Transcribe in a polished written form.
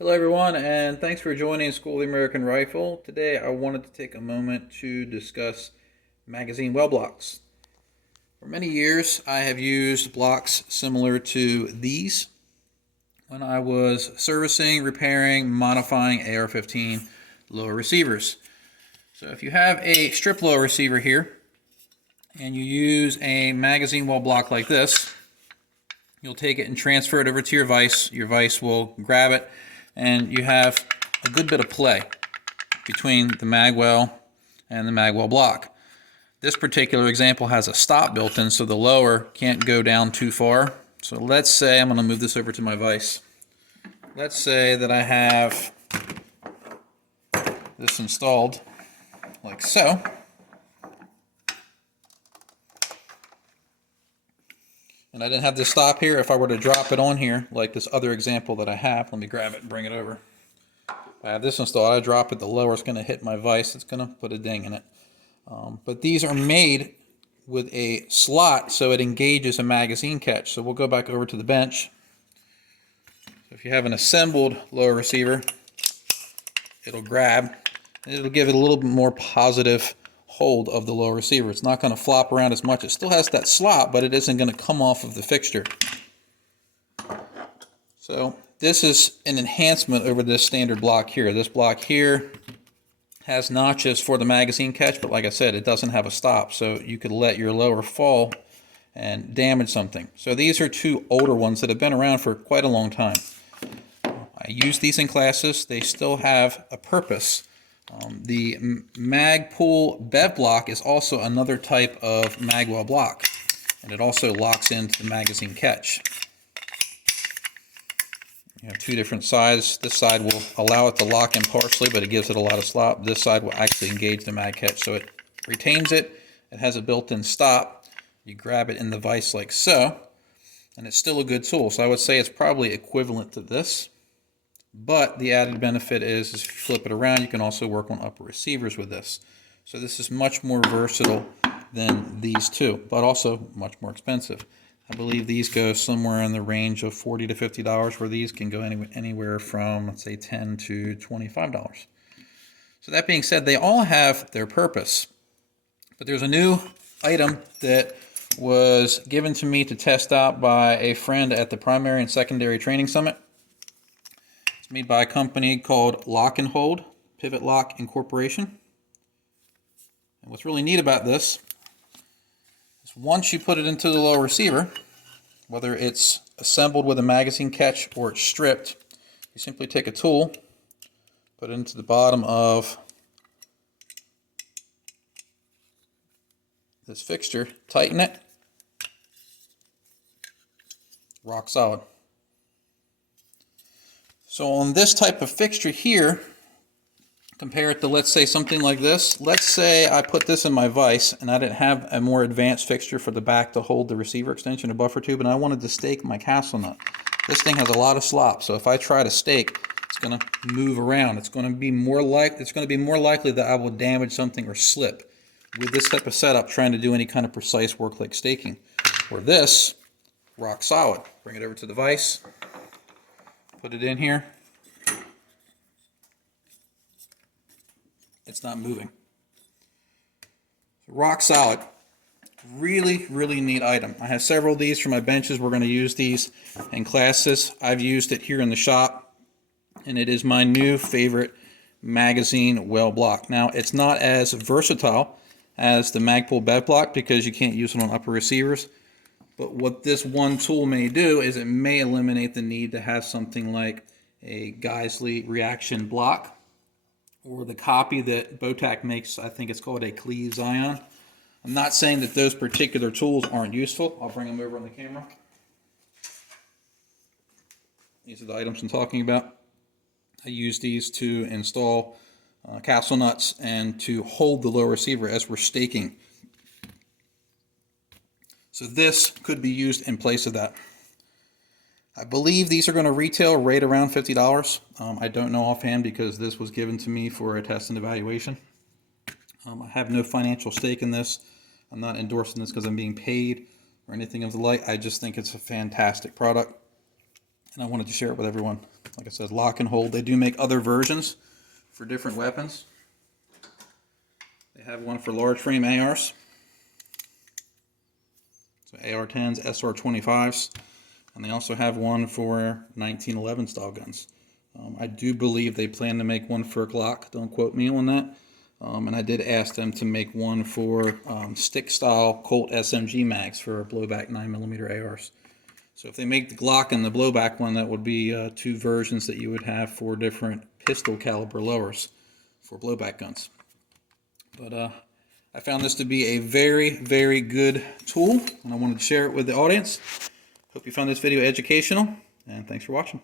Hello everyone, and thanks for joining School of the American Rifle. Today I wanted to take a moment to discuss magazine well blocks. For many years I have used blocks similar to these when I was servicing, repairing, modifying AR-15 lower receivers. So if you have a strip lower receiver here and you use a magazine well block like this, you'll take it and transfer it over to your vise. Your vise will grab it, and you have a good bit of play between the magwell and the magwell block. This particular example has a stop built in, so the lower can't go down too far. So let's say I'm going to move this over to my vise. Let's say that I have this installed like so. And I didn't have this stop here. If I were to drop it on here, like this other example that I have, let me grab it and bring it over. I have this installed. I drop it, the lower is going to hit my vise. It's going to put a ding in it. But these are made with a slot so it engages a magazine catch. So we'll go back over to the bench. So if you have an assembled lower receiver, it'll grab, and it'll give it a little bit more positive hold of the lower receiver. It's not going to flop around as much. It still has that slot, but it isn't going to come off of the fixture. So this is an enhancement over this standard block here. This block here has notches for the magazine catch, but like I said, it doesn't have a stop, so you could let your lower fall and damage something. So these are two older ones that have been around for quite a long time. I use these in classes. They still have a purpose. The Magpul Bev Block is also another type of magwell block, and it also locks into the magazine catch. You have two different sides. This side will allow it to lock in partially, but it gives it a lot of slop. This side will actually engage the mag catch, so it retains it. It has a built-in stop. You grab it in the vise like so, and it's still a good tool. So I would say it's probably equivalent to this. But the added benefit is if you flip it around, you can also work on upper receivers with this. So this is much more versatile than these two, but also much more expensive. I believe these go somewhere in the range of $40 to $50, where these can go anywhere from, let's say, $10 to $25. So that being said, they all have their purpose. But there's a new item that was given to me to test out by a friend at the Primary and Secondary Training Summit. Made by a company called Lock and Hold, PivotLok Incorporation. And what's really neat about this is once you put it into the lower receiver, whether it's assembled with a magazine catch or it's stripped, you simply take a tool, put it into the bottom of this fixture, tighten it, rock solid. So on this type of fixture here, compare it to, let's say, something like this. Let's say I put this in my vise and I didn't have a more advanced fixture for the back to hold the receiver extension or buffer tube, and I wanted to stake my castle nut. This thing has a lot of slop, so if I try to stake, it's going to move around. It's going to be more likely that I will damage something or slip with this type of setup trying to do any kind of precise work like staking. Or this, rock solid. Bring it over to the vise. Put it in here. It's not moving. Rock solid. Really, really neat item. I have several of these for my benches. We're going to use these in classes. I've used it here in the shop, and it is my new favorite magazine well block. Now, it's not as versatile as the Magpul Bev Block because you can't use it on upper receivers. But what this one tool may do is it may eliminate the need to have something like a Geisley reaction block, or the copy that Botac makes. I think it's called a Cleave Zion. I'm not saying that those particular tools aren't useful. I'll bring them over on the camera. These are the items I'm talking about. I use these to install castle nuts and to hold the lower receiver as we're staking. So this could be used in place of that. I believe these are going to retail right around $50. I don't know offhand because this was given to me for a test and evaluation. I have no financial stake in this. I'm not endorsing this because I'm being paid or anything of the like. I just think it's a fantastic product. and I wanted to share it with everyone. Like I said, lock and hold. They do make other versions for different weapons. They have one for large frame ARs, so AR-10s, SR-25s, and they also have one for 1911 style guns. I do believe they plan to make one for Glock. Don't quote me on that. And I did ask them to make one for stick style Colt SMG mags for blowback 9mm ARs. So if they make the Glock and the blowback one, that would be two versions that you would have for different pistol caliber lowers for blowback guns. But I found this to be a very, very good tool, and I wanted to share it with the audience. Hope you found this video educational, and thanks for watching.